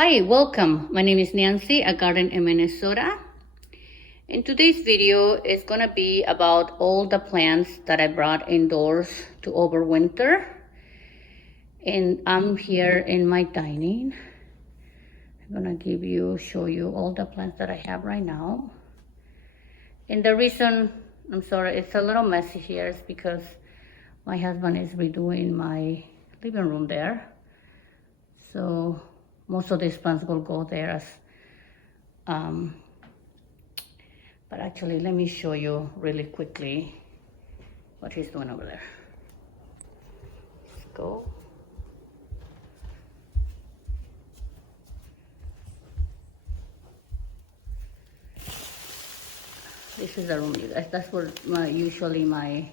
Hi, welcome. My name is Nancy, a garden in Minnesota. And today's video is gonna be about all the plants that I brought indoors to overwinter. And I'm here in my dining. I'm gonna show you all the plants that I have right now. And the reason, I'm sorry, it's a little messy here is because my husband is redoing my living room there. So most of these plants will go there as but actually, let me show you really quickly what he's doing over there. Let's go. This is the room, you guys. That's where usually my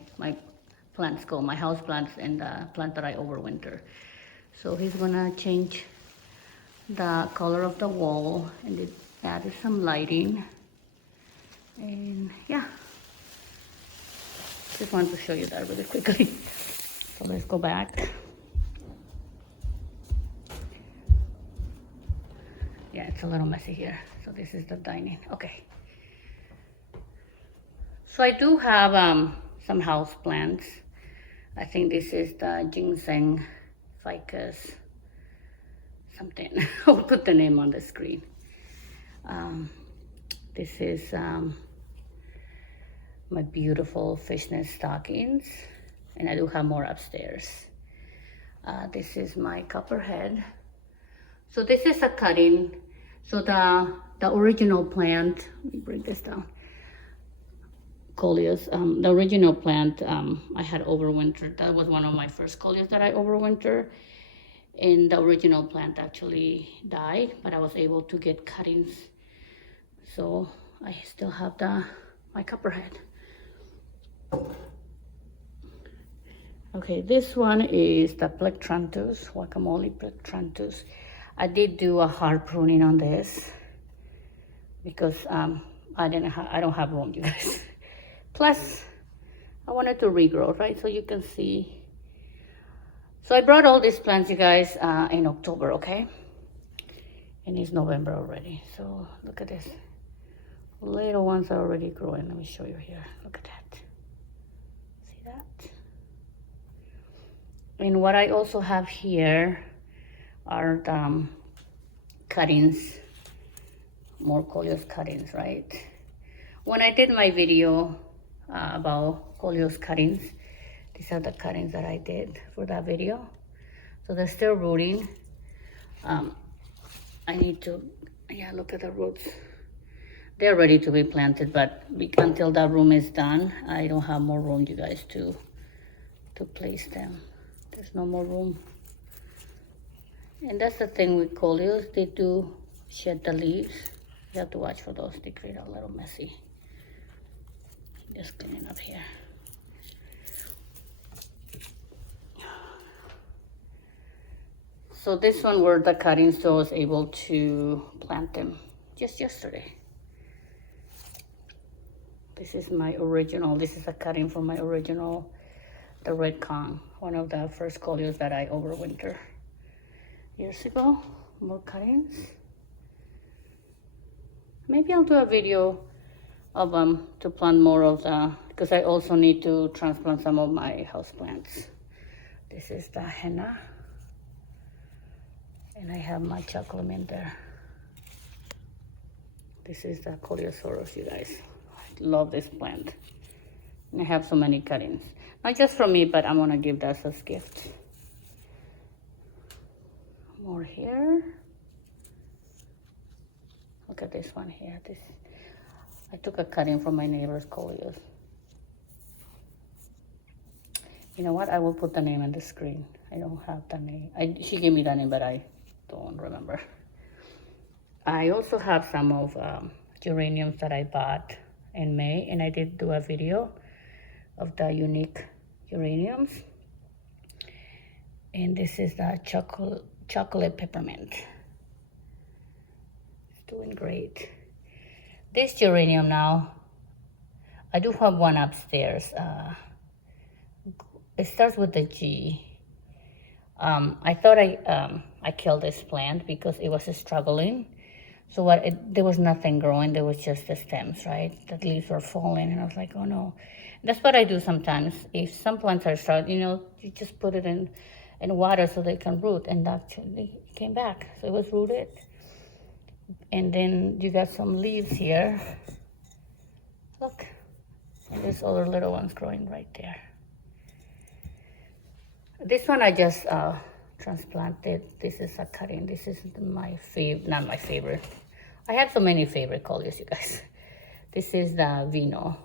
plants go, my house plants and the plant that I overwinter. So he's gonna change the color of the wall and it added some lighting. And yeah, just wanted to show you that really quickly. So let's go back. Yeah, it's a little messy here. So this is the dining. Okay. So I do have some house plants. I think this is the ginseng ficus something. I'll put the name on the screen. This is my beautiful fishnet stockings, and I do have more upstairs. This is my copperhead. So this is a cutting. So the original plant, let me break this down. Coleus, the original plant I had overwintered. That was one of my first coleus that I overwintered. And the original plant actually died, but I was able to get cuttings. So I still have my copperhead. Okay, this one is the Plectranthus, guacamole Plectranthus. I did do a hard pruning on this because I don't have room, you guys. Plus, I wanted to regrow, right? So you can see. So I brought all these plants, you guys, in October, okay? And it's November already. So look at this. Little ones are already growing. Let me show you here. Look at that. See that? And what I also have here are the cuttings, more coleus cuttings, right? When I did my video about coleus cuttings, these are the cuttings that I did for that video. So they're still rooting. I need to, yeah, look at the roots. They're ready to be planted, but until that room is done, I don't have more room, you guys, to place them. There's no more room. And that's the thing with coleus, they do shed the leaves. You have to watch for those, they create a little messy. Just cleaning up here. So this one were the cuttings, so I was able to plant them just yesterday. This is my original, this is a cutting from my original, the red Kong, one of the first coleus that I overwinter years ago. More cuttings. Maybe I'll do a video of to plant more of because I also need to transplant some of my house plants. This is the henna. And I have my chocolate mint there. This is the Coleosaurus, you guys. I love this plant. And I have so many cuttings. Not just from me, but I'm gonna give that as a gift. More here. Look at this one here. I took a cutting from my neighbor's coleus. You know what? I will put the name on the screen. I don't have the name. She gave me the name, but I don't remember. I also have some of geraniums that I bought in May, and I did do a video of the unique geraniums. And this is the chocolate peppermint. It's doing great. This geranium now, I do have one upstairs. It starts with the G. I thought I killed this plant because it was struggling. So there was nothing growing, there was just the stems, right? The leaves were falling, and I was like, oh no. That's what I do sometimes. If some plants are struggling, you know, you just put it in water so they can root, and actually came back. So it was rooted. And then you got some leaves here. Look, and there's other little ones growing right there. This one I just transplanted. This is a cutting. This is my favorite, not my favorite. I have so many favorite coleus, you guys. This is the Vino.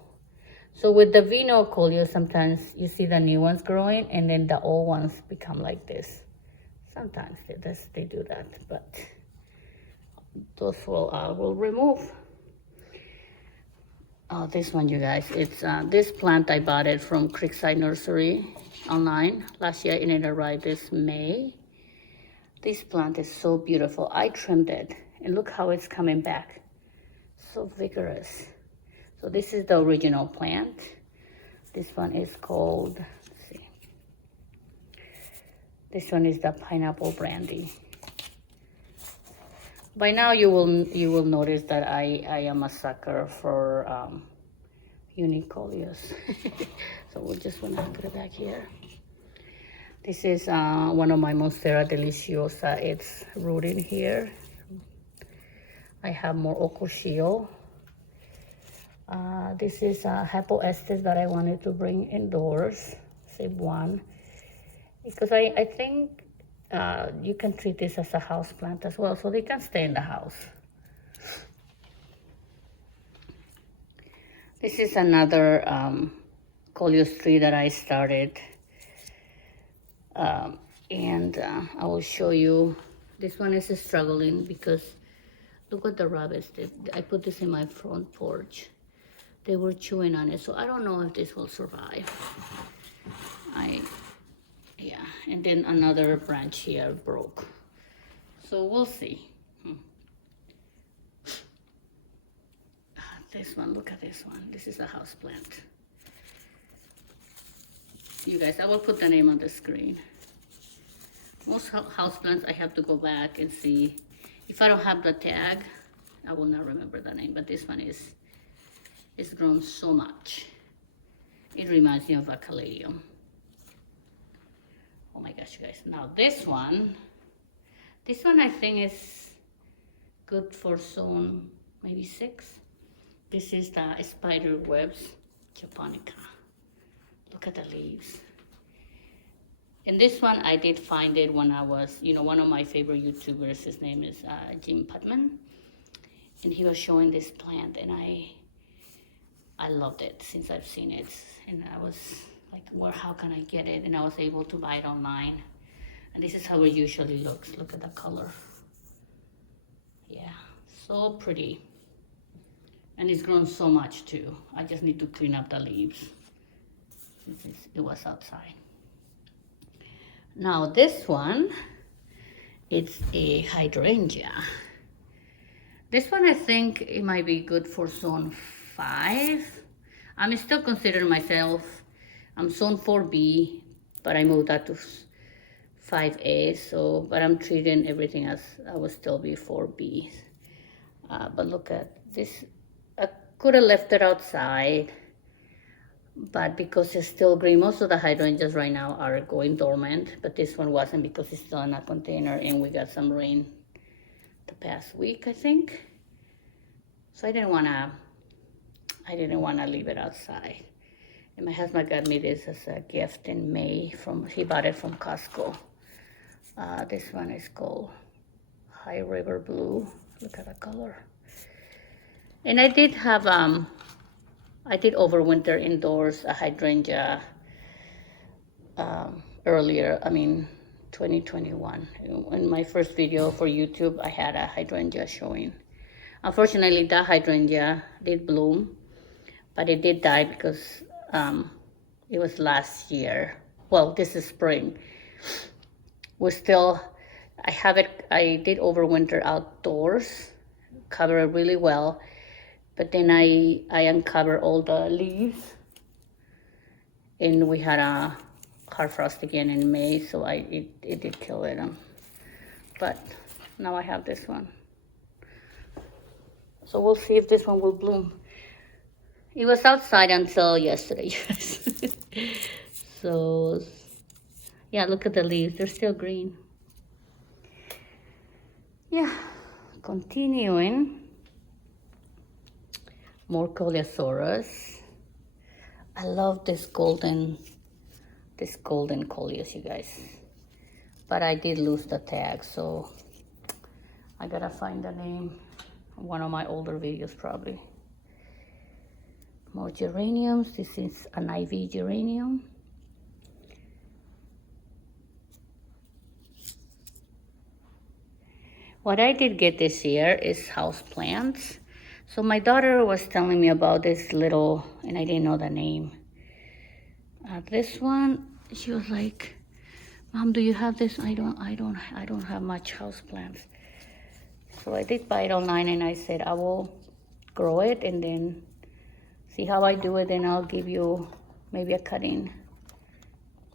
So with the Vino coleus, sometimes you see the new ones growing and then the old ones become like this. Sometimes they do that, but those will remove. Oh, this one, you guys, it's this plant. I bought it from Creekside Nursery online last year, and it arrived this May. This plant is so beautiful. I trimmed it, and look how it's coming back. So vigorous. So this is the original plant. This one is called, let's see. This one is the pineapple brandy. By now you will notice that I am a sucker for unicoleus. So we're just gonna put it back here. This is one of my Monstera deliciosa. It's rooted here. I have more Ocoshio. This is Hypoestes that I wanted to bring indoors. Save one. Because I think you can treat this as a house plant as well, so they can stay in the house. This is another coleus tree that I started. And I will show you. This one is struggling because look what the rabbits did. I put this in my front porch. They were chewing on it, so I don't know if this will survive. Yeah, and then another branch here broke. So we'll see. This one, look at this one. This is a house plant. You guys, I will put the name on the screen. Most house plants, I have to go back and see. If I don't have the tag, I will not remember the name, but this one it's grown so much. It reminds me of a caladium. Oh my gosh, you guys. Now this one I think is good for zone maybe 6. This is the spider webs japonica. Look at the leaves. And this one, I did find it when I was, you know, one of my favorite YouTubers, his name is Jim Putman. And he was showing this plant, and I loved it since I've seen it. And I was like, well, how can I get it? And I was able to buy it online. And this is how it usually looks. Look at the color. Yeah, so pretty. And it's grown so much too. I just need to clean up the leaves. It was outside. Now this one, it's a hydrangea. This one, I think it might be good for zone 5. I'm still considering myself, I'm zone 4B, but I moved that to 5A, so, but I'm treating everything as I would still be 4B. But look at this. I could have left it outside, but because it's still green, most of the hydrangeas right now are going dormant, but this one wasn't because it's still in a container and we got some rain the past week, I think. So I didn't wanna leave it outside. And my husband got me this as a gift in May he bought it from Costco. This one is called High River Blue. Look at the color. And I did have, I did overwinter indoors a hydrangea earlier, 2021. In my first video for YouTube, I had a hydrangea showing. Unfortunately, that hydrangea did bloom, but it did die because it was last year. Well, this is spring. I did overwinter outdoors, cover it really well. But then I uncovered all the leaves, and we had a hard frost again in May, so it did kill it. But now I have this one. So we'll see if this one will bloom. It was outside until yesterday. So, yeah, look at the leaves. They're still green. Yeah, continuing. More Coleosaurus. I love this golden coleus, you guys. But I did lose the tag, so I gotta find the name. One of my older videos, probably. More geraniums. This is an ivy geranium. What I did get this year is houseplants. So my daughter was telling me about this little, and I didn't know the name. This one, she was like, "Mom, do you have this?" I don't have much houseplants. So I did buy it online, and I said I will grow it and then see how I do it, and I'll give you maybe a cutting.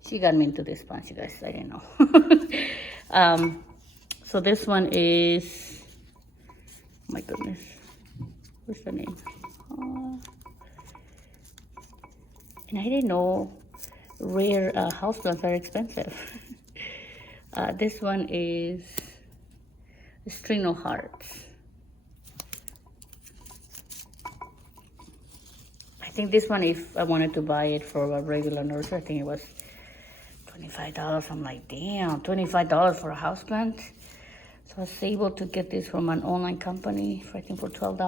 She got me into this plant, you guys. I didn't know. So this one is, oh my goodness, what's the name? And I didn't know rare houseplants are expensive. This one is String of Hearts. I think this one, if I wanted to buy it for a regular nursery, I think it was $25. I'm like, damn, $25 for a houseplant? So I was able to get this from an online company for, I think, for $12.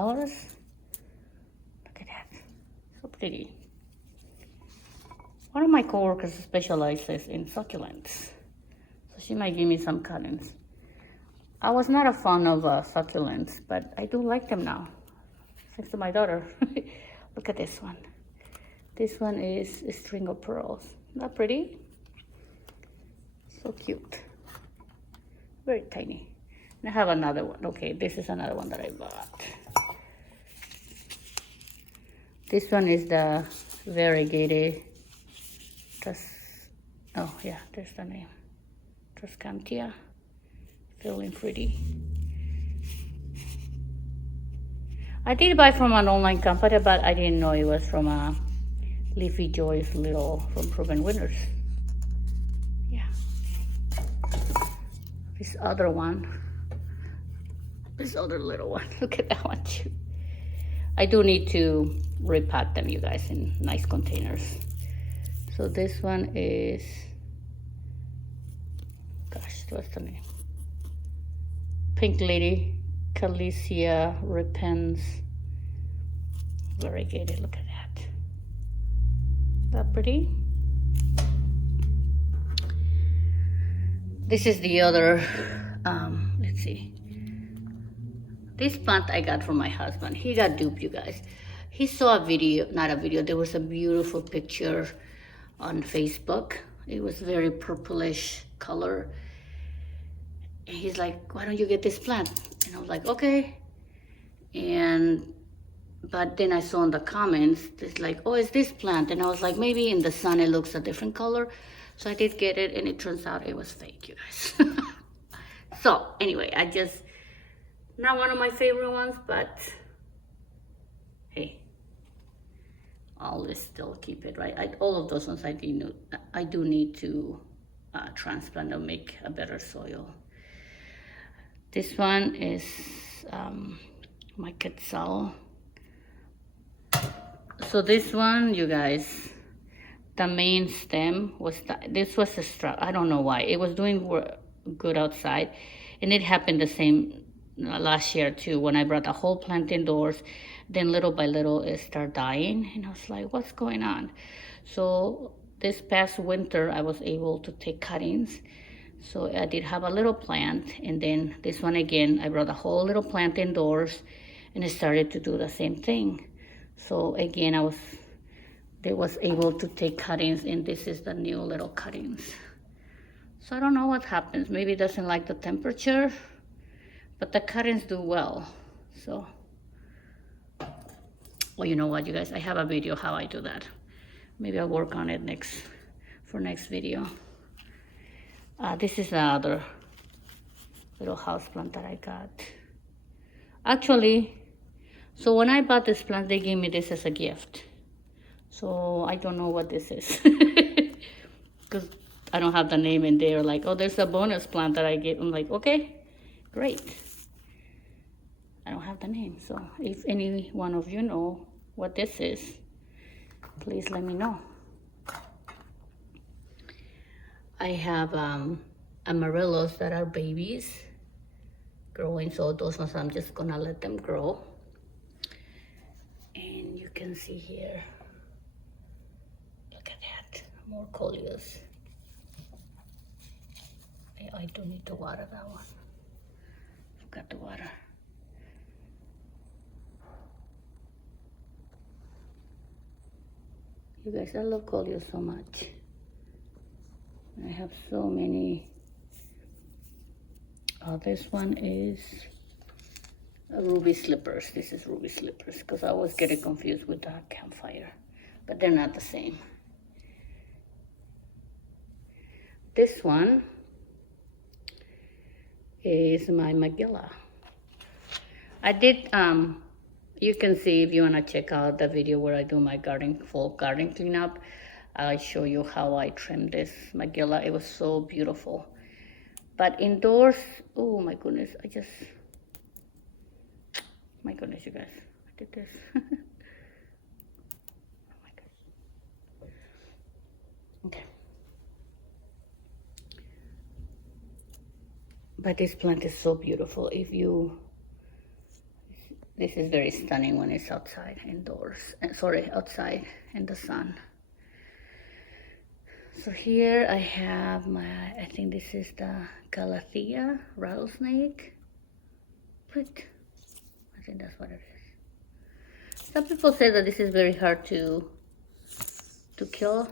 Look at that, so pretty. One of my coworkers specializes in succulents, so she might give me some cuttings. I was not a fan of succulents, but I do like them now, thanks to my daughter. Look at this one. This one is a String of Pearls. Isn't that pretty? So cute. Very tiny. And I have another one. Okay, this is another one that I bought. This one is the variegated. Oh yeah, there's the name. Trascantia. Feeling pretty. I did buy from an online company, but I didn't know it was from a Leafy Joy's little from Proven Winners. Yeah. This other one. This other little one. Look at that one too. I do need to repack them, you guys, in nice containers. So this one is, gosh, what's the name? Pink Lady, Calicia Repens. Variegated, look at that. That pretty? This is the other, let's see. This plant I got from my husband. He got duped, you guys. He saw a video, not a video, there was a beautiful picture on Facebook. It was very purplish color. And he's like, "Why don't you get this plant?" And I was like, okay. But then I saw in the comments, it's like, "Oh, it's this plant." And I was like, maybe in the sun it looks a different color. So I did get it, and it turns out it was fake, you guys. So anyway, not one of my favorite ones, but hey, I'll still keep it, right? All of those ones I do need to transplant or make a better soil. This one is my Quetzal. So this one, you guys, the main stem was, this was a strap. I don't know why. It was doing good outside. And it happened the same last year too, when I brought the whole plant indoors. Then little by little it started dying. And I was like, what's going on? So this past winter, I was able to take cuttings. So I did have a little plant, and then this one again, I brought a whole little plant indoors, and it started to do the same thing. So again, I was able to take cuttings, and this is the new little cuttings. So I don't know what happens. Maybe it doesn't like the temperature, but the cuttings do well. So, well, you know what, you guys, I have a video how I do that. Maybe I'll work on it next for next video. This is the other little houseplant that I got. Actually, so when I bought this plant, they gave me this as a gift. So I don't know what this is. Because I don't have the name in there. Like, oh, there's a bonus plant that I get. I'm like, okay, great. I don't have the name. So if any one of you know what this is, please let me know. I have amaryllos that are babies growing. So those ones I'm just gonna let them grow. And you can see here, look at that, more coleus. I do need to water that one. Forgot to water. You guys, I love coleus so much. I have so many. Oh, this one is ruby slippers. This is ruby slippers because I always get it confused with the campfire, but they're not the same. This one is my Magilla. I did, you can see if you want to check out the video where I do my fall garden cleanup. I show you how I trimmed this Magilla. It was so beautiful. But indoors, oh my goodness, my goodness, you guys, I did this. Oh my God. Okay. But this plant is so beautiful. This is very stunning when it's outside, indoors. Sorry, outside in the sun. So here I have I think this is the Calathea rattlesnake. I think that's what it is. Some people say that this is very hard to kill.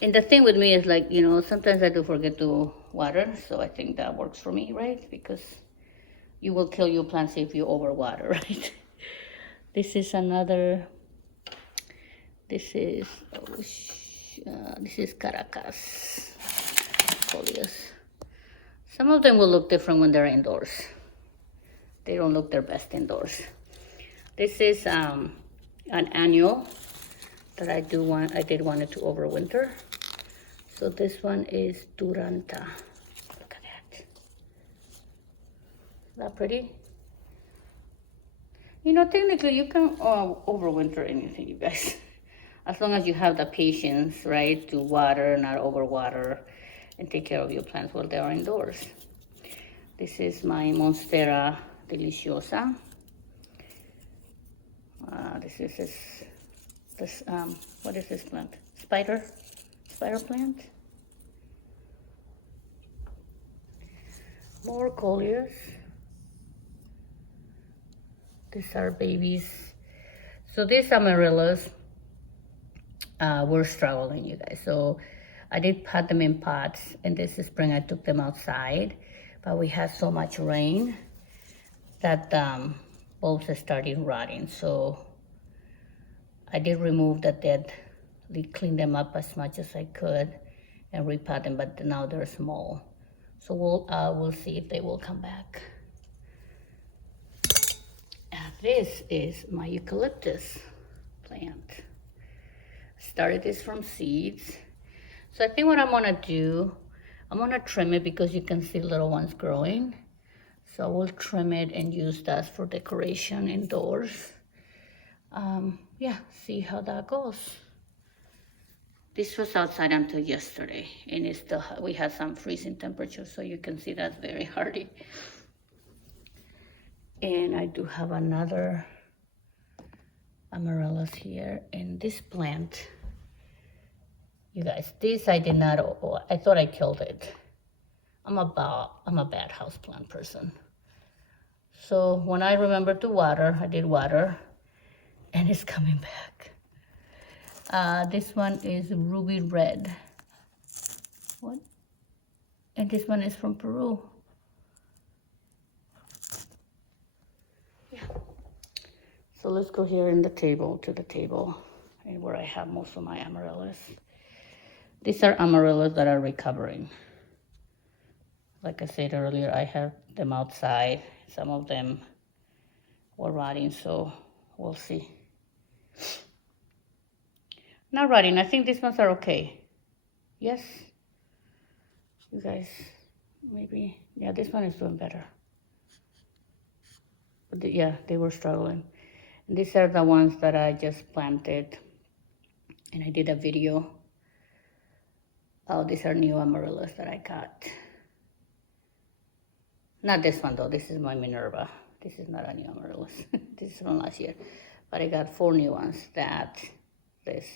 And the thing with me is, like, you know, sometimes I do forget to water, so I think that works for me, right? Because you will kill your plants if you overwater, right? This is another, this is Caracas coleus. Some of them will look different when they're indoors. They don't look their best indoors. This is an annual that I did want it to overwinter. So this one is Duranta. Look at that. Is that pretty? You know, technically you can overwinter anything, you guys. As long as you have the patience, right, to water, not overwater, and take care of your plants while they are indoors. This is my Monstera Deliciosa. What is this plant? Spider plant. More coleus. These are babies. So these amaryllis were struggling, you guys. So I did put them in pots, and this spring I took them outside, but we had so much rain that bulbs started rotting. So I did remove the dead, clean them up as much as I could, and repot them, but now they're small. So we'll see if they will come back. This is my eucalyptus plant. Started this from seeds. So I think what I'm gonna do, I'm gonna trim it because you can see little ones growing. So I will trim it and use that for decoration indoors. Yeah, see how that goes. This was outside until yesterday, and it's still, we had some freezing temperatures, so you can see that's very hardy. And I do have another amaryllis here, and this plant, you guys, this I did not, I thought I killed it. I'm a bad houseplant person. So when I remember to water, I did water, and it's coming back. This one is ruby red. What? And this one is from Peru. Yeah. So let's go here to the table, and where I have most of my amaryllis. These are amaryllis that are recovering. Like I said earlier, I have them outside. Some of them were rotting, so we'll see. Not rotting, I think these ones are okay. Yes? You guys, maybe, yeah, this one is doing better. But yeah, they were struggling. And these are the ones that I just planted, and I did a video. Oh, these are new amaryllis that I got. Not this one though, this is my Minerva. This is not a new amaryllis. This is from last year. But I got 4 new ones, that, this,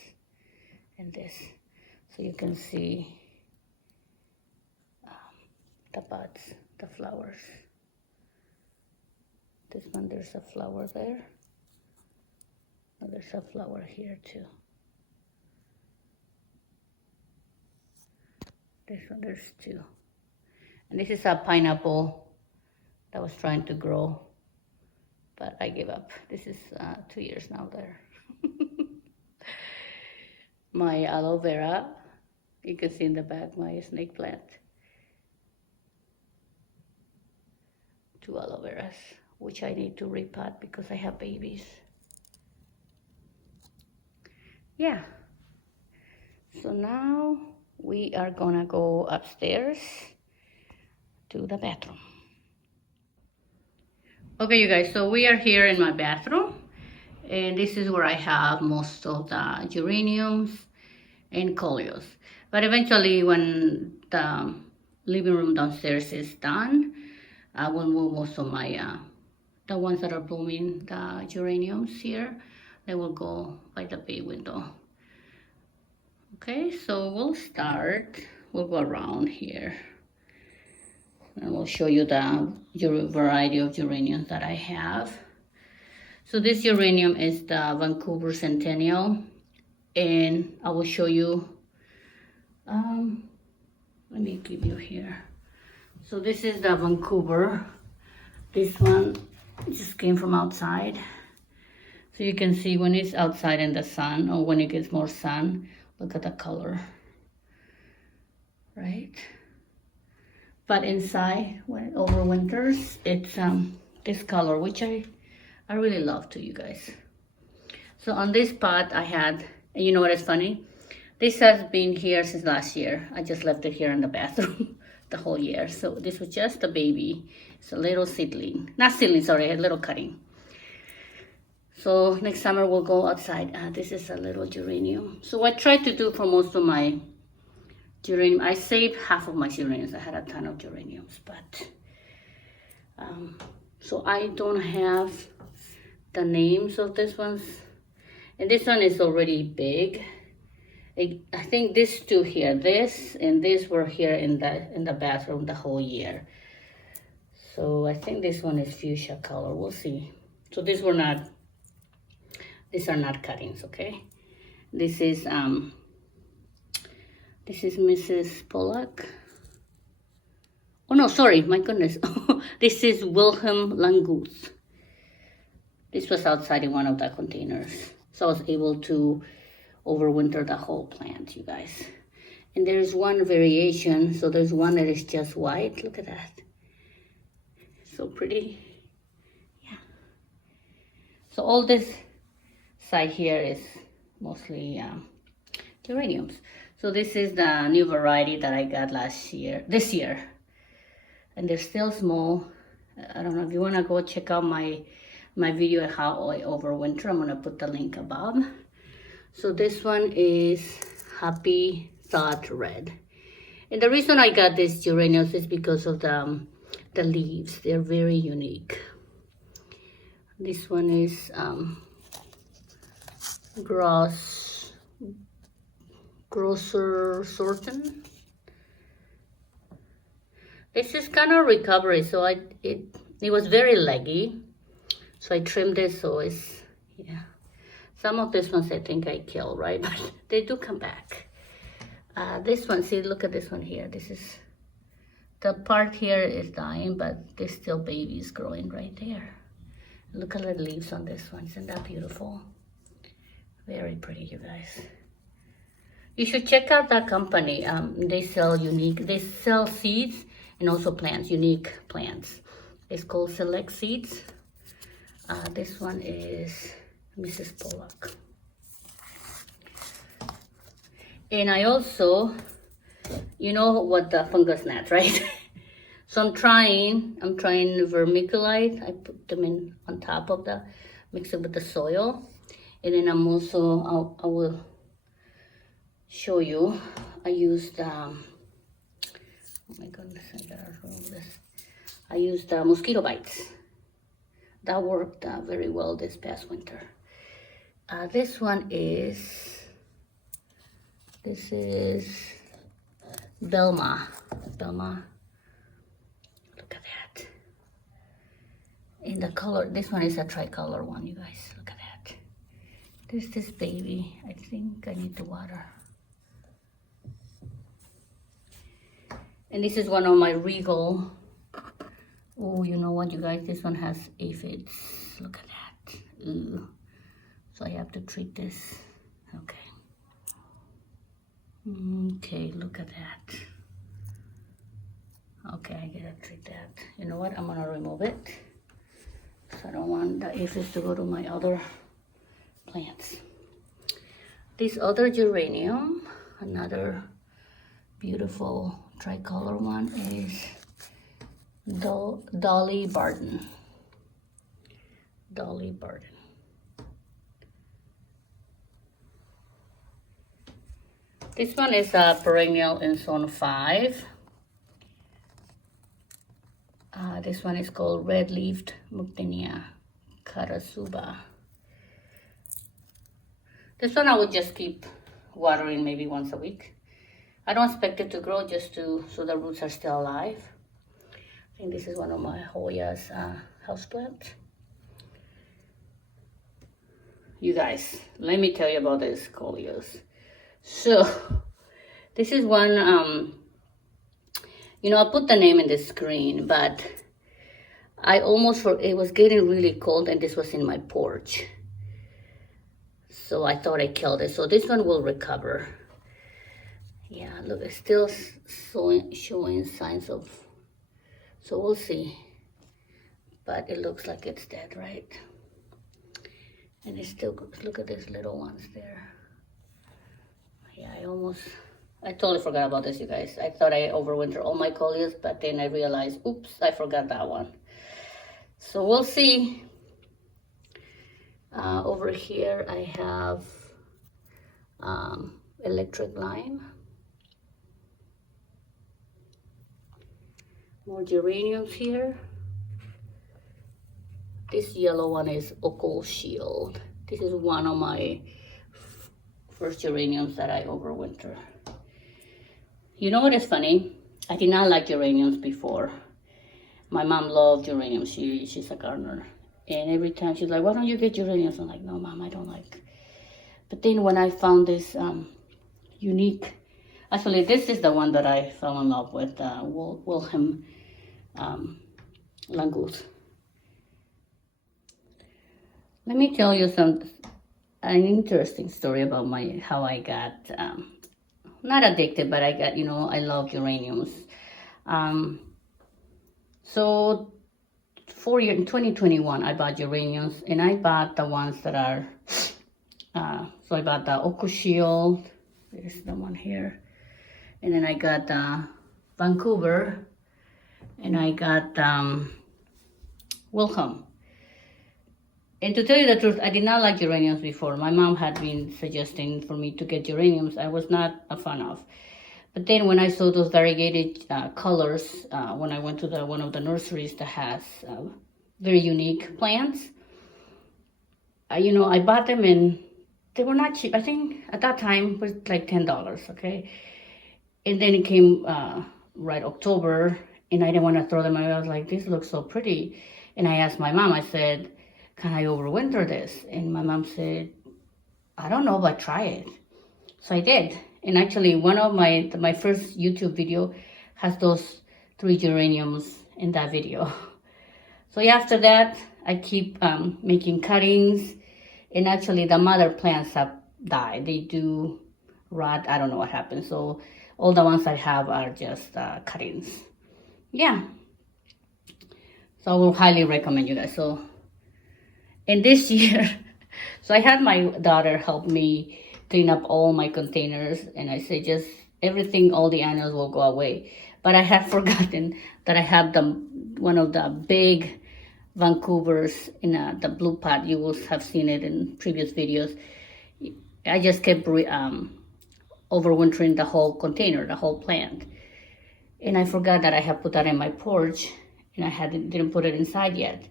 and this. So you can see the buds, the flowers. This one, there's a flower there. Oh, there's a flower here too. This one, there's 2. And this is a pineapple that was trying to grow, but I gave up. This is 2 years now there. My aloe vera, you can see in the back my snake plant. 2 aloe veras, which I need to repot because I have babies. Yeah. So now we are gonna go upstairs to the bathroom. Okay, you guys, so we are here in my bathroom, and this is where I have most of the geraniums and coleus. But eventually, when the living room downstairs is done, I will move most of my, the ones that are blooming, the geraniums here, they will go by the bay window. Okay, so we'll go around here. And we'll show you the variety of geraniums that I have. So this geranium is the Vancouver Centennial, and I will show you, let me give you here. So this is the Vancouver. This one just came from outside. So you can see when it's outside in the sun, or when it gets more sun, look at the color, right? But inside, when it overwinters, it's this color, which I really love too, you guys. So on this pot I had, and you know what is funny? This has been here since last year. I just left it here in the bathroom the whole year. So this was just a baby. It's a little seedling. Not seedling, sorry, a little cutting. So next summer we'll go outside. This is a little geranium. So I tried to do for most of my geranium. I saved half of my geraniums. I had a ton of geraniums, but so I don't have the names of these ones. And this one is already big. I think these 2 here, this and this, were here in the bathroom the whole year. So I think this one is fuchsia color. We'll see. So these are not cuttings, okay? This is Mrs. Pollock. Oh no, sorry, my goodness. This is Wilhelm Langus. This was outside in one of the containers. So I was able to overwinter the whole plant, you guys. And there's one variation. So there's one that is just white. Look at that. So pretty. Yeah. So all this side here is mostly geraniums. So this is the new variety that I got this year. And they're still small. I don't know if you want to go check out my video on how I overwinter. I'm going to put the link above. So this one is Happy Thought Red. And the reason I got these geraniums is because of the leaves. They're very unique. This one is Grosser Sorten. This is kind of recovery, so it was very leggy, so I trimmed it. So it's, yeah, some of these ones I think I kill, right? But they do come back. This one, see, look at this one here. This is, the part here is dying, but there's still babies growing right there. Look at the leaves on this one. Isn't that beautiful? Very pretty, you guys. You should check out that company. They sell seeds and also plants, unique plants. It's called Select Seeds. This one is Mrs. Pollock. And I also, you know what the fungus gnats, right? So I'm trying vermiculite. I put them in on top of mix it with the soil. And then I'm also, I will show you, I used, oh my goodness, I gotta remove this. I used mosquito bites. That worked very well this past winter. This is Belma. Look at that. In the color, this one is a tricolor one, you guys. Look at that. There's this baby. I think I need to water. And this is one of my Regal. Oh, you know what, you guys? This one has aphids. Look at that. Ooh. So I have to treat this. Okay. Okay, look at that. Okay, I gotta treat that. You know what? I'm gonna remove it. So I don't want the aphids to go to my other plants. This other geranium, another beautiful tricolor one, is Dolly Barton. Dolly Barton. This one is a perennial in zone 5. This one is called red-leafed Muctenia Karasuba. This one I would just keep watering maybe once a week. I don't expect it to grow, just so the roots are still alive. I think this is one of my Hoya's houseplants. You guys, let me tell you about this coleus. So, this is one, you know, I put the name in the screen, but I almost it was getting really cold and this was in my porch. So I thought I killed it. So this one will recover. Yeah, look, it's still showing signs of, so we'll see. But it looks like it's dead, right? And it's still, look at these little ones there. Yeah, I totally forgot about this, you guys. I thought I overwinter all my coleus, but then I realized, oops, I forgot that one. So we'll see. Over here I have electric lime. More geraniums here. This yellow one is Occult Shield. This is one of my first geraniums that I overwinter. You know what is funny? I did not like geraniums before. My mom loved geraniums. She's a gardener. And every time she's like, why don't you get geraniums? I'm like, no, Mom, I don't like. But then when I found this unique, actually this is the one that I fell in love with, Wilhelm Languth. Let me tell you an interesting story about how I got, not addicted, but I got, you know, I love geraniums. So in 2021, I bought geraniums, and I bought the ones that are, so I bought the Occult Shield, there's the one here, and then I got Vancouver, and I got Wilhelm. And to tell you the truth, I did not like geraniums before. My mom had been suggesting for me to get geraniums. I was not a fan of. But then when I saw those variegated colors, when I went to one of the nurseries that has very unique plants, you know, I bought them and they were not cheap. I think at that time it was like $10, okay? And then it came right October, and I didn't want to throw them away. I was like, this looks so pretty. And I asked my mom, I said, can I overwinter this? And my mom said, I don't know, but try it. So I did. And actually one of my first YouTube video has those 3 geraniums in that video. So yeah, after that, I keep making cuttings. And actually the mother plants have died. They do rot. I don't know what happened. So all the ones I have are just cuttings. Yeah. So I will highly recommend you guys. So in this year, so I had my daughter help me clean up all my containers, and I say just everything, all the animals will go away. But I had forgotten that I have one of the big Vancouver's in the blue pot. You will have seen it in previous videos. I just kept overwintering the whole container, the whole plant. And I forgot that I have put that in my porch, and I didn't put it inside yet.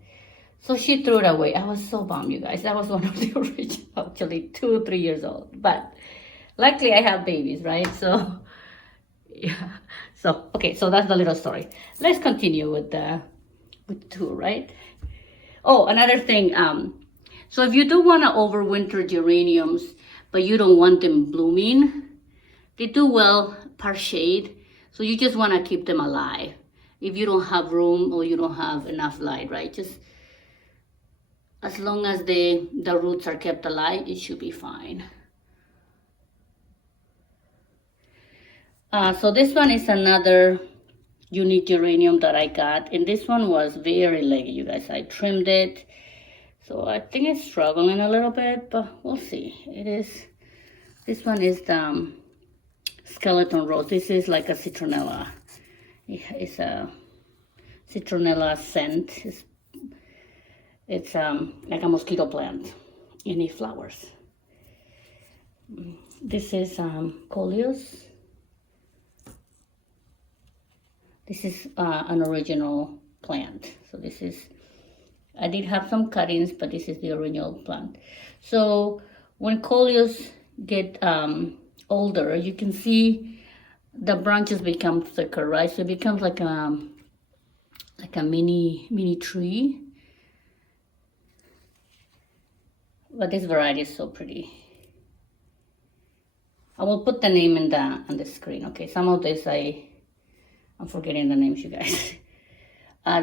So she threw it away. I was so bummed, you guys. That was one of the original, actually 2 or 3 years old. But luckily I have babies, right? So yeah. So okay, so that's the little story. Let's continue with the tour, right? Oh, another thing. So if you do want to overwinter geraniums, but you don't want them blooming, they do well par shade. So you just want to keep them alive. If you don't have room or you don't have enough light, right? Just as long as the roots are kept alive, it should be fine. So this one is another unique geranium that I got, and this one was very leggy, you guys. I trimmed it, so I think it's struggling a little bit, but we'll see. This one is the skeleton rose. This is like a citronella. It's a citronella scent. It's like a mosquito plant, and it flowers. This is coleus. This is an original plant. So this is, I did have some cuttings, but this is the original plant. So when coleus get older, you can see the branches become thicker, right? So it becomes like a mini tree. But this variety is so pretty. I will put the name on the screen. Okay, some of this I'm forgetting the names, you guys.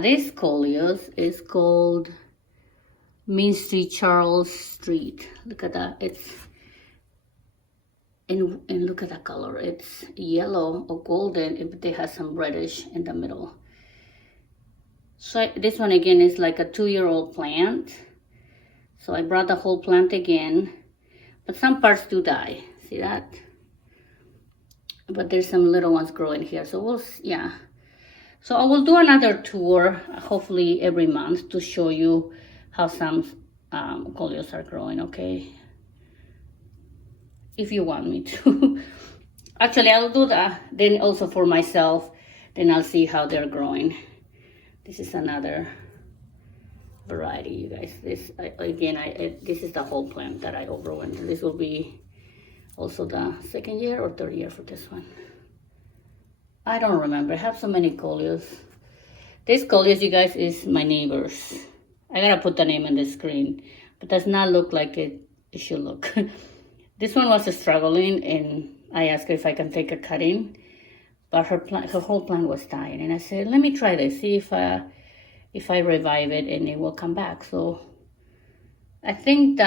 This coleus is called Main Street, Charles Street. Look at that. And look at that color. It's yellow or golden, but it has some reddish in the middle. So this one again is like a 2-year-old plant. So I brought the whole plant again, but some parts do die. See that? But there's some little ones growing here. So yeah. So I will do another tour, hopefully every month, to show you how some coleus are growing, okay? If you want me to. Actually, I'll do that. Then also for myself, then I'll see how they're growing. This is another variety, you guys. This this is the whole plant that I overwintered. This will be also the 2nd year or 3rd year for this one. I don't remember. I have so many coleus. This coleus, you guys, is my neighbor's. I gotta put the name on the screen, but does not look like it should look. This one was struggling, and I asked her if I can take a cutting, but her whole plant was dying, and I said, let me try this, see if I revive it and it will come back. So I think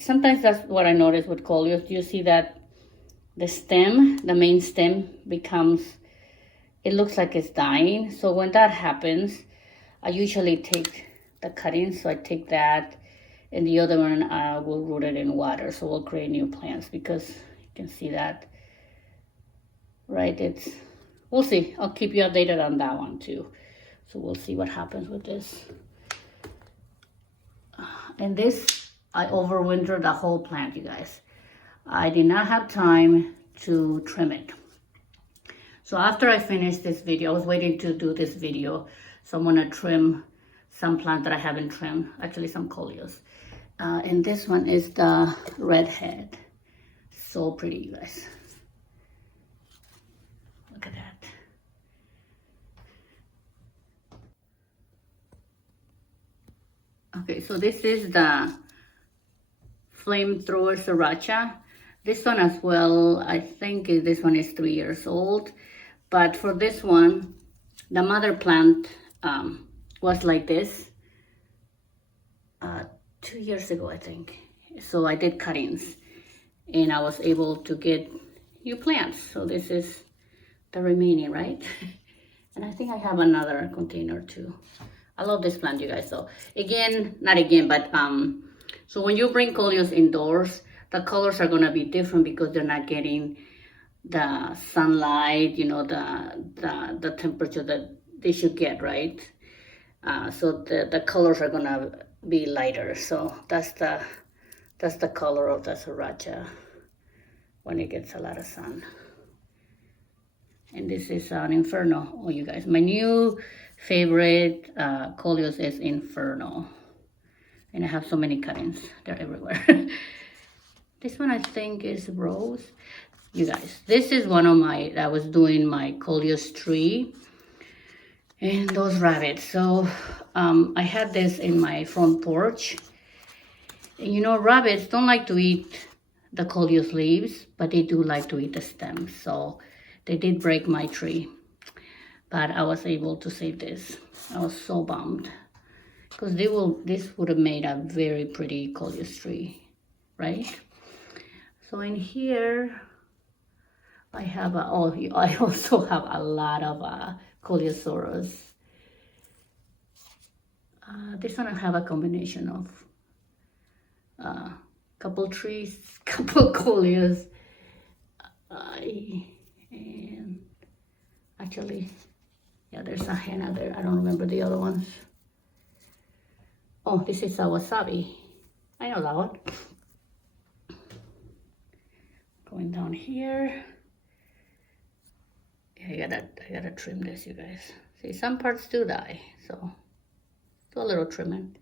sometimes that's what I notice with coleus. You see that the main stem it looks like it's dying. So when that happens, I usually take the cuttings. So I take that, and the other one will root it in water. So we'll create new plants, because you can see that, right? We'll see. I'll keep you updated on that one too. So we'll see what happens with this. And this, I overwintered the whole plant, you guys. I did not have time to trim it. So after I finished this video, I was waiting to do this video. So I'm gonna trim some plant that I haven't trimmed, actually some coleus. And this one is the redhead. So pretty, you guys. Look at that. Okay, so this is the flamethrower sriracha. This one as well, I think this one is 3 years old. But for this one, the mother plant was like this 2 years ago, I think. So I did cuttings. and I was able to get new plants. So this is the remaining, right? And I think I have another container too. I love this plant, you guys. So again, not again, but so when you bring coleus indoors, the colors are gonna be different because they're not getting the sunlight, you know, the temperature that they should get, right? So the colors are gonna be lighter. So that's the color of the sriracha when it gets a lot of sun. And this is an Inferno. Oh, you guys, my new favorite coleus is Inferno. And I have so many cuttings. They're everywhere. This one I think is Rose. You guys, this is one of my, I was doing my coleus tree. And those rabbits. So I had this in my front porch. And you know, rabbits don't like to eat the coleus leaves, but they do like to eat the stems. So they did break my tree, but I was able to save this. I was so bummed because this would have made a very pretty coleus tree, right? So in here, I have I also have a lot of coleosaurus. This one I have a combination of couple trees, couple coleus, and actually, yeah, there's a henna there. I don't remember the other ones. Oh, this is a wasabi. I know that one. Going down here. Yeah, I gotta trim this, you guys. See, some parts do die, so do a little trimming.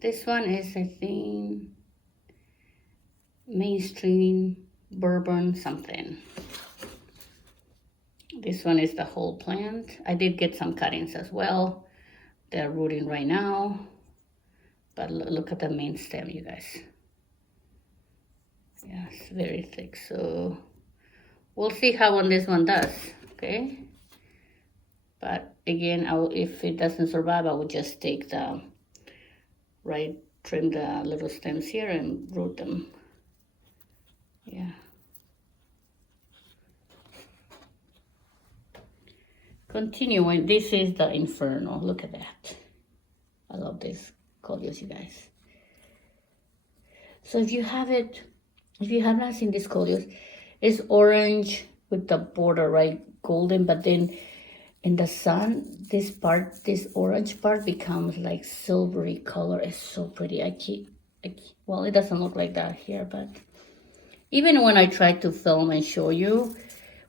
This one is, I think, mainstream bourbon something. This one is the whole plant. I did get some cuttings as well. They're rooting right now, but look at the main stem, you guys. Yeah, it's very thick. So we'll see how this one does, okay? But again, if it doesn't survive, I will just take the trim the little stems here and root them. Yeah. Continuing, this is the Inferno. Look at that. I love this coleus, you guys. So if you have not seen this coleus, it's orange with the border, right? Golden, but then in the sun, this orange part becomes like silvery color. It's so pretty. Well, it doesn't look like that here, but even when I try to film and show you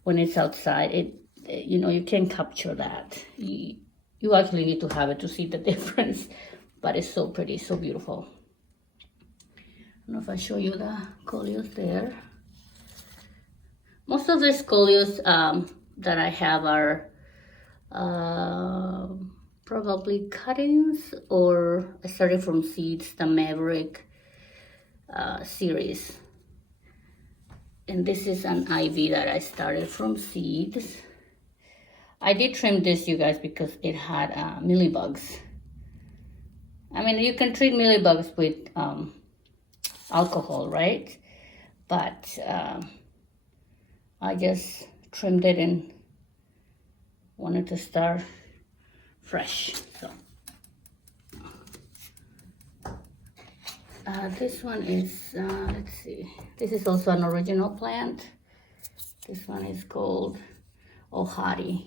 when it's outside, you know, you can capture that. You actually need to have it to see the difference, but it's so pretty, so beautiful. I don't know if I show you the coleus there. Most of these coleus that I have are probably cuttings, or I started from seeds, the Maverick series. And this is an ivy that I started from seeds. I did trim this, you guys, because it had mealybugs. I mean, you can treat mealybugs with alcohol, right? But I just trimmed it and wanted to start fresh. So this one is, let's see, this is also an original plant. This one is called Ohari.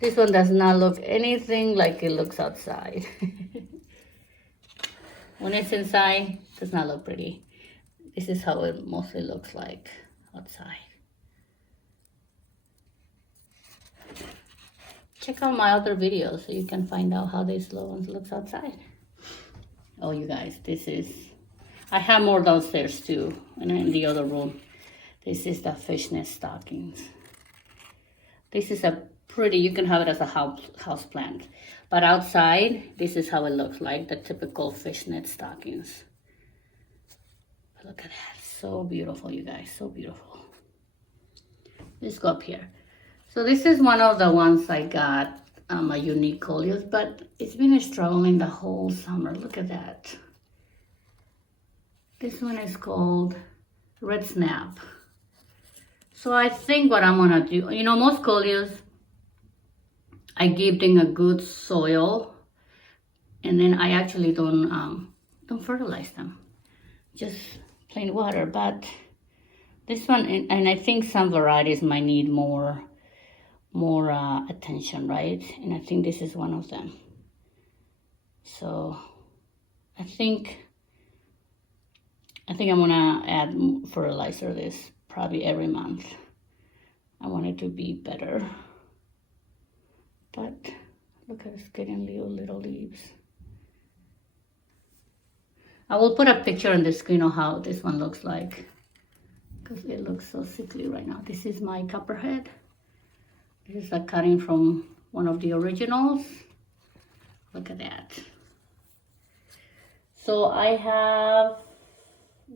This one does not look anything like it looks outside. When it's inside, it does not look pretty. This is how it mostly looks like outside. Check out my other videos so you can find out how this little one looks outside. Oh, you guys, this is, I have more downstairs too, and in the other room. This is the fishnet stockings. This is a pretty, you can have it as a house plant. But outside, this is how it looks like, the typical fishnet stockings. But look at that, so beautiful, you guys, so beautiful. Let's go up here. So this is one of the ones I got, a unique coleus, but it's been struggling the whole summer. Look at that. This one is called red snap. So I think what I'm gonna do, you know, most coleus, I give them a good soil, and then I actually don't fertilize them, just plain water. But this one, and I think some varieties might need more attention, right? And I think this is one of them. So I think I'm gonna add fertilizer this probably every month. I want it to be better. But look at it's getting little leaves. I will put a picture on the screen of how this one looks like, because it looks so sickly right now. This is my copperhead. This is a cutting from one of the originals. Look at that. So I have,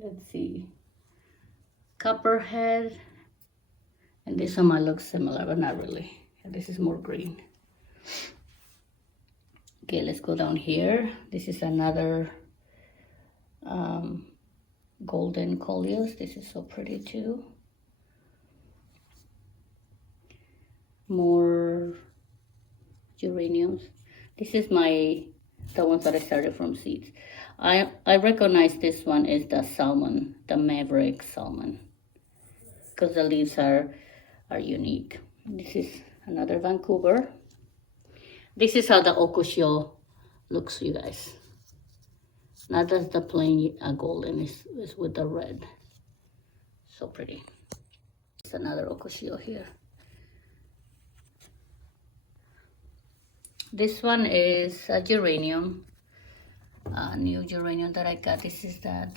let's see, copperhead, and this one might look similar, but not really. And this is more green. Okay, let's go down here. This is another golden coleus. This is so pretty too. More geraniums. This is the ones that I started from seeds. I recognize this one is the salmon, the Maverick salmon, because the leaves are unique. This is another Vancouver. This is how the Okushio looks, you guys. Not just the plain golden, is with the red. So pretty. It's another Okushio here. This one is a geranium, a new geranium that I got. This is the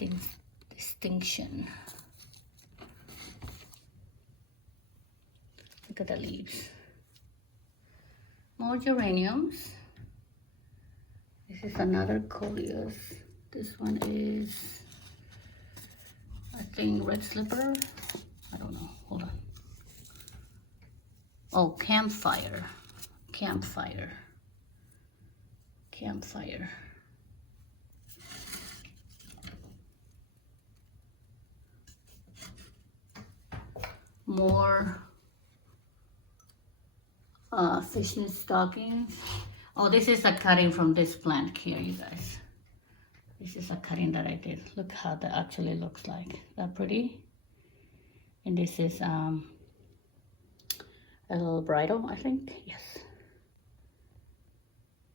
Distinction. Look at the leaves. More geraniums. This is another coleus. This one is, I think, red slipper. I don't know. Hold on. Oh, campfire. Campfire. Campfire. More fishnet stockings. Oh, this is a cutting from this plant here, you guys. This is a cutting that I did. Look how that actually looks like. Is that pretty? And this is a little bridal, I think. Yes.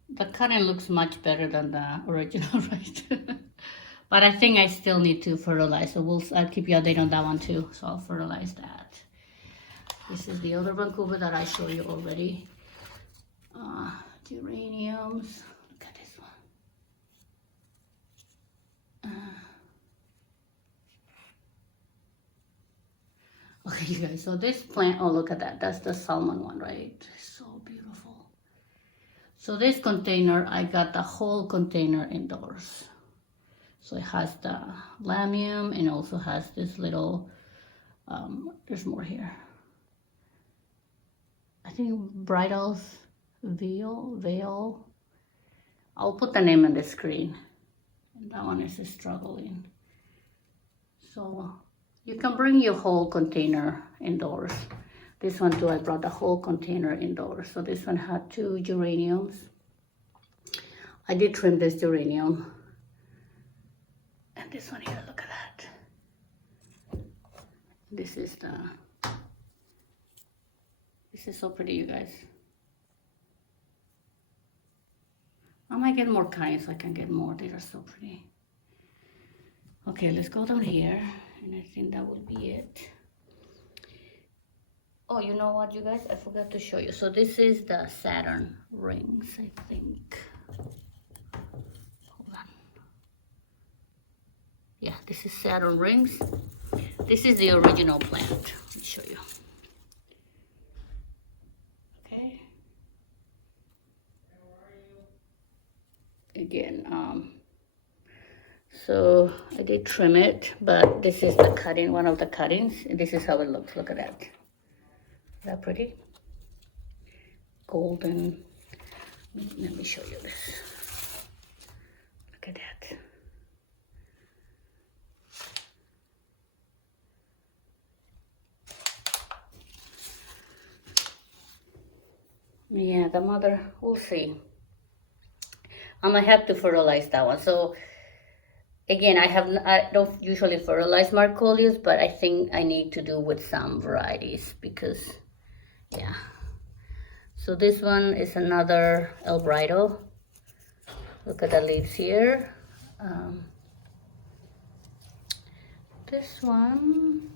The cutting looks much better than the original, right? But I think I still need to fertilize. So I'll keep you updated on that one too. So I'll fertilize that. This is the other Vancouver that I showed you already. Geraniums. Look at this one. Okay, you guys. So this plant. Oh, look at that. That's the salmon one, right? So beautiful. So this container, I got the whole container indoors. So it has the lamium and also has this little, there's more here. I think bridals, veil. I'll put the name on the screen. And that one is struggling. So you can bring your whole container indoors. This one too, I brought the whole container indoors. So this one had 2 geraniums. I did trim this geranium. And this one here, look at that. This is so pretty, you guys. I might get more kinds so I can get more. They are so pretty. Okay, let's go down here. And I think that will be it. Oh, you know what, you guys? I forgot to show you. So this is the Saturn rings, I think. Hold on. Yeah, this is Saturn rings. This is the original plant. Let me show you. Okay. Again, so I did trim it, but this is the cutting, one of the cuttings. And this is how it looks. Look at that. Is that pretty? Golden. Let me show you this. Look at that. the mother, we'll see. I'm gonna have to fertilize that one. So again, I don't usually fertilize Marcolius, but I think I need to do with some varieties because, yeah. So this one is another El Brido. Look at the leaves here. This one,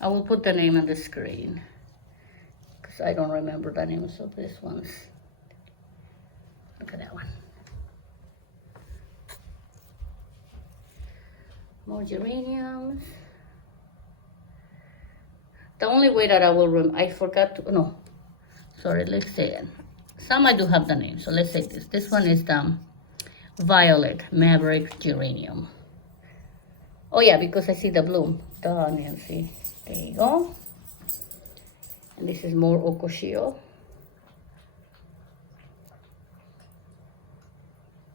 I will put the name on the screen because I don't remember the names of these ones. Look at that one. More geraniums. The only way that I will I forgot to, no, sorry, let's say it. Some I do have the name, so let's say this. This one is the Violet Maverick Geranium. Oh yeah, because I see the bloom. Duh, Nancy. There you go. And this is more Okoshio.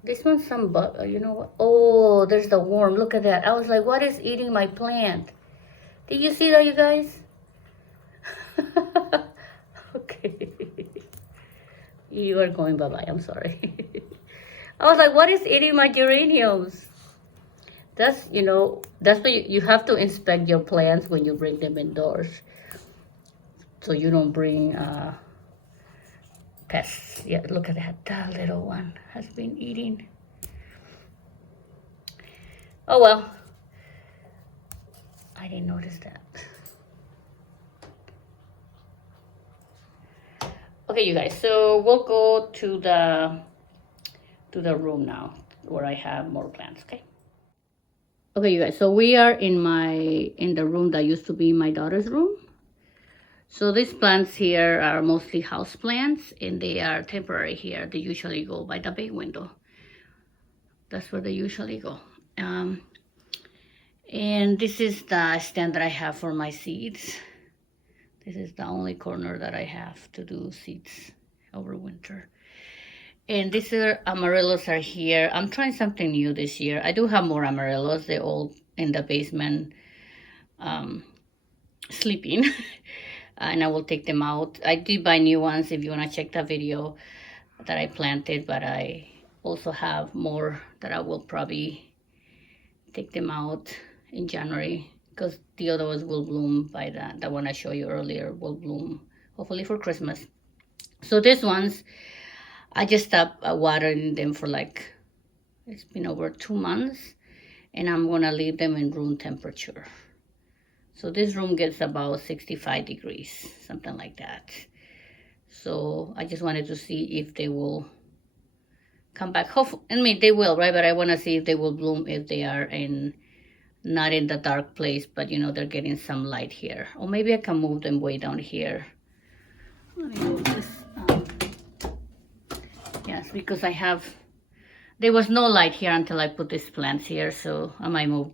This one's some bug, you know what? Oh, there's the worm. Look at that. I was like, what is eating my plant? Did you see that, you guys? Okay. You are going bye-bye. I'm sorry. I was like, what is eating my geraniums? That's, you know, that's why you have to inspect your plants when you bring them indoors. So you don't bring pests. Yeah, look at that. That little one has been eating. Oh, well. I didn't notice that. Okay, you guys, so we'll go to the room now where I have more plants, okay? Okay, you guys, so we are in the room that used to be my daughter's room. So these plants here are mostly house plants, and they are temporary here. They usually go by the bay window. That's where they usually go. And this is the stand that I have for my seeds. This is the only corner that I have to do seeds over winter. And these Amarillos are here. I'm trying something new this year. I do have more Amarillos. They're all in the basement sleeping. And I will take them out. I did buy new ones if you want to check the video that I planted. But I also have more that I will probably take them out in January. Because the other ones will bloom by the one I showed you earlier will bloom hopefully for Christmas. So these ones, I just stopped watering them for like, it's been over 2 months, and I'm gonna leave them in room temperature. So this room gets about 65 degrees, something like that. So I just wanted to see if they will come back. Hopefully, I mean, they will, right? But I wanna see if they will bloom if they are not in the dark place, but you know, they're getting some light here. Or maybe I can move them way down here. Let me move this. Yes, because there was no light here until I put these plants here, so I might move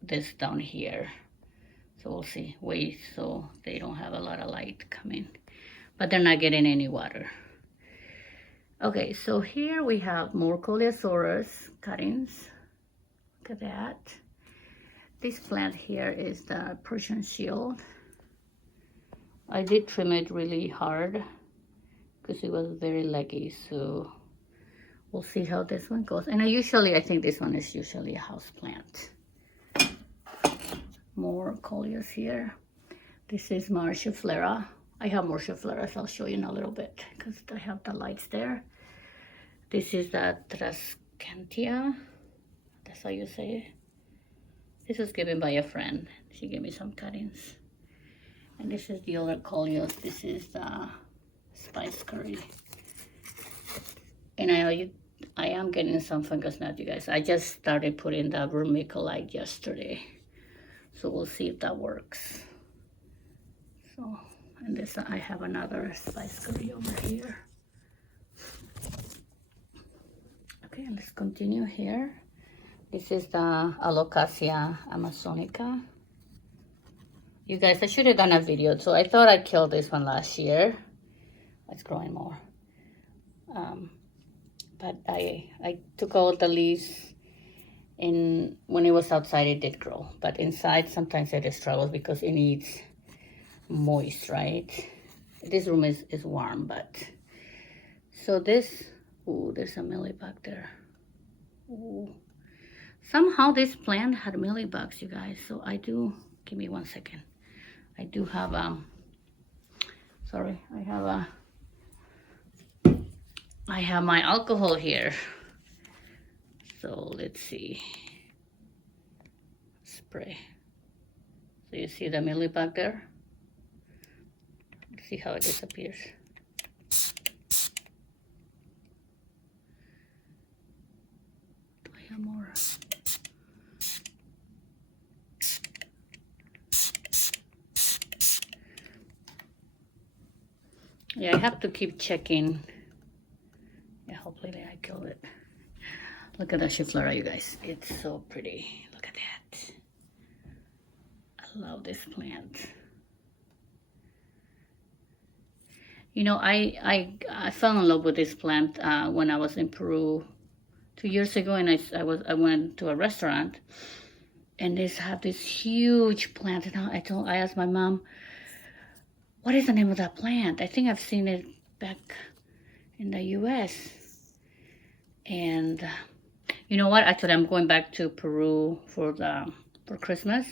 this down here. So we'll see, wait, so they don't have a lot of light coming, but they're not getting any water. Okay, so here we have more Coleosaurus cuttings. Look at that. This plant here is the Persian Shield. I did trim it really hard because it was very leggy, so we'll see how this one goes. And I think this one is usually a house plant. More coleus here. This is Marchiflora. I have Marchifloras, I'll show you in a little bit because I have the lights there. This is the Trascantia. That's how you say it. This was given by a friend. She gave me some cuttings. And this is the other coleus. This is the spice curry. And I am getting some fungus gnat, you guys. I just started putting the vermiculite yesterday. So we'll see if that works. So, and this, I have another spice curry over here. Okay, let's continue here. This is the Alocasia amazonica. You guys, I should have done a video. So I thought I killed this one last year. It's growing more. But I took all the leaves, and when it was outside, it did grow. But inside, sometimes it struggles because it needs moist, right? This room is warm, but so this, oh, there's a millibug there. Ooh. Somehow this plant had millibugs, you guys. So I do, give me 1 second. I do have sorry, I have my alcohol here. So let's see. Spray. So you see the millibug there? Let's see how it disappears. Do I have more? Yeah, I have to keep checking. Yeah, hopefully I killed it. Look at the Schefflera, you guys. It's so pretty. Look at that. I love this plant. You know, I fell in love with this plant when I was in Peru 2 years ago, and I went to a restaurant, and they have this huge plant, and I asked my mom, what is the name of that plant? I think I've seen it back in the US. And you know what? Actually, I'm going back to Peru for Christmas.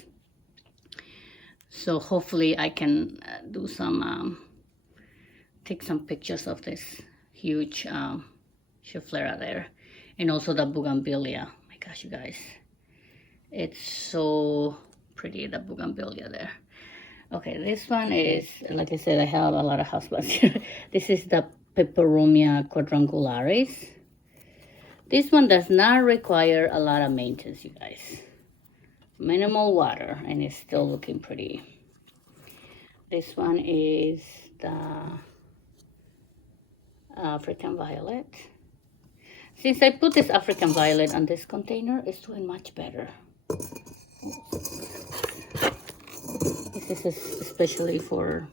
So hopefully I can do some, take some pictures of this huge Schefflera there. And also the bougainvillea. Oh my gosh, you guys. It's so pretty, the bougainvillea there. Okay, this one is, like I said, I have a lot of houseplants here. This is the Peperomia quadrangularis. This one does not require a lot of maintenance, you guys. Minimal water, and it's still looking pretty. This one is the African violet. Since I put this African violet on this container, it's doing much better. This is especially for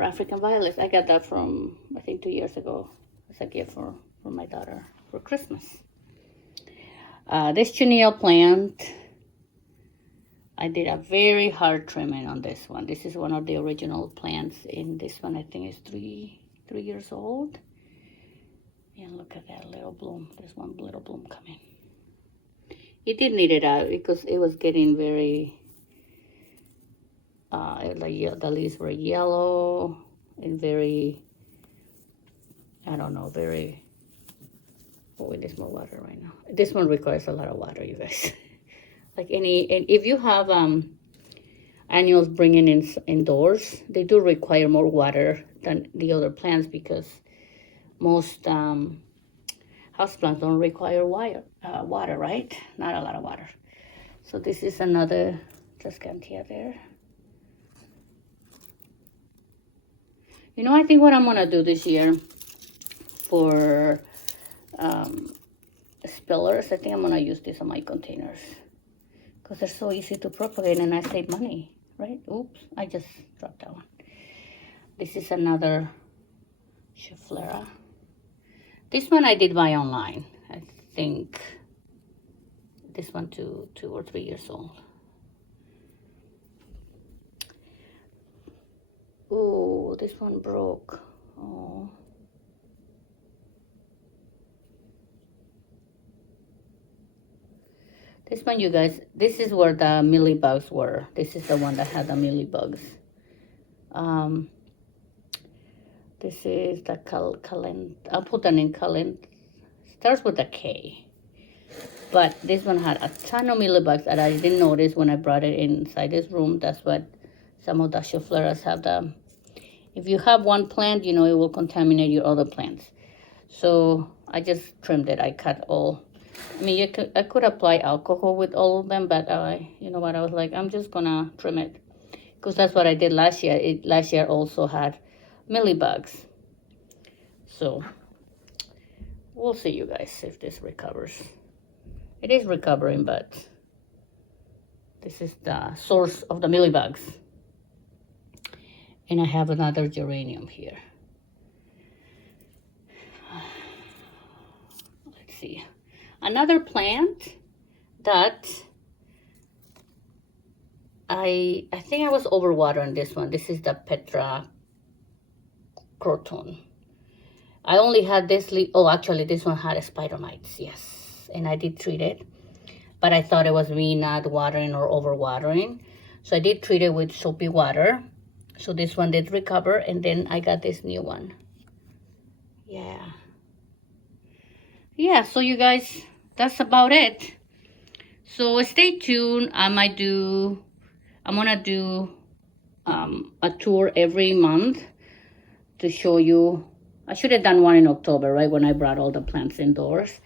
African violets. I got that from, I think, 2 years ago as a gift for my daughter for Christmas. This chenille plant, I did a very hard trimming on this one. This is one of the original plants, and this one I think is three years old. And look at that little bloom. There's one little bloom coming. It did need it out because it was getting very, the leaves were yellow and very, I don't know, very, oh, we need more water right now. This one requires a lot of water, you guys. And if you have annuals bringing in indoors, they do require more water than the other plants because most houseplants don't require water, right? Not a lot of water. So this is another Triscanthia there. You know, I think what I'm gonna do this year for spillers, I think I'm gonna use this on my containers because they're so easy to propagate and I save money, right? Oops, I just dropped that one. This is another Schefflera. This one I did buy online. I think this one 2 or 3 years old. Oh, this one broke. Oh. This one, you guys, this is where the mealybugs were. This is the one that had the mealybugs. This is the I'll put the name Calent. Starts with a K. But this one had a ton of mealybugs that I didn't notice when I brought it inside this room. That's what some of the Scheffleras have. If you have one plant, you know, it will contaminate your other plants. So I just trimmed it. I cut all. I mean, I could apply alcohol with all of them, but you know what? I was like, I'm just gonna trim it because that's what I did last year. Last year also had mealybugs. So we'll see, you guys, if this recovers. It is recovering, but this is the source of the mealybugs. And I have another geranium here. Let's see. Another plant that I think I was overwatering this one. This is the Petra Croton. I only had this oh, actually this one had spider mites, yes. And I did treat it, but I thought it was me not watering or overwatering. So I did treat it with soapy water. So this one did recover, and then I got this new one. Yeah, so you guys, that's about it. So stay tuned. I'm gonna do a tour every month to show you. I should have done one in October, right, when I brought all the plants indoors,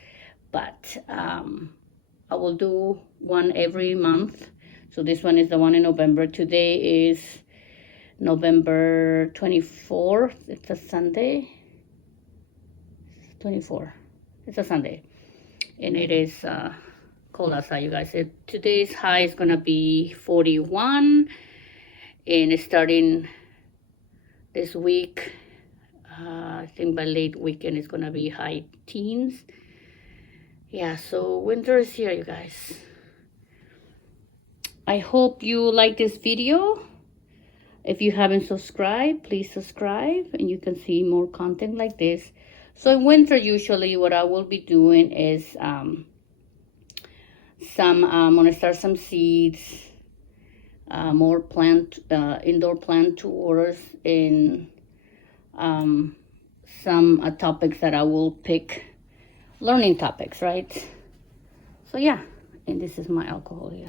but I will do one every month. So this one is the one in November. Today is November 24th. It's a Sunday. 24. It's a Sunday, and it is cold outside, you guys. Today's high is gonna be 41, and starting this week, I think by late weekend it's gonna be high teens. Yeah, so winter is here, you guys. I hope you like this video. If you haven't subscribed, please subscribe, and you can see more content like this. So in winter, usually what I will be doing is I'm gonna start some seeds, more indoor plant tours, and some topics that I will pick, learning topics, right? So yeah, and this is my alcohol here.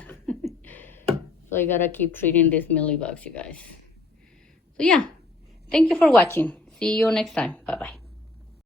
So you gotta keep treating these mealybugs, you guys. So yeah, thank you for watching. See you next time. Bye-bye.